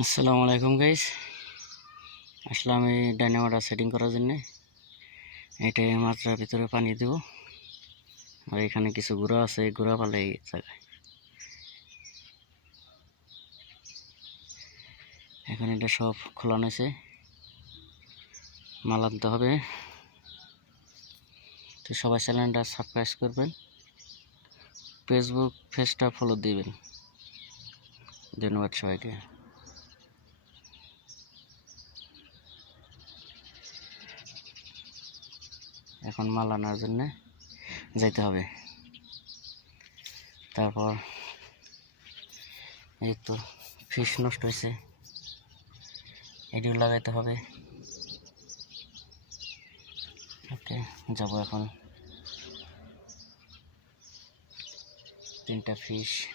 আসসালামু আলাইকুম গাইস, আসলাম এই ডাইনামাটা সেটিং করার জন্য। এটাই মাত্রার ভিতরে পানি দেব, আর এখানে কিছু গুঁড়া আছে, গুঁড়া পালে এই জায়গায়। এখন এটা সব খোলানো হয়েছে, মাল আনতে হবে। তো সবাই চ্যানেলটা সাবস্ক্রাইব করবেন, ফেসবুক পেজটা ফলো দিবেন। ধন্যবাদ সবাইকে। এখন মাল আনার জন্য যাইতে হবে। তারপর এই তো ফিশ নষ্ট হয়েছে, এটিও লাগাইতে হবে। ওকে, যাব এখন। 3টা ফিশ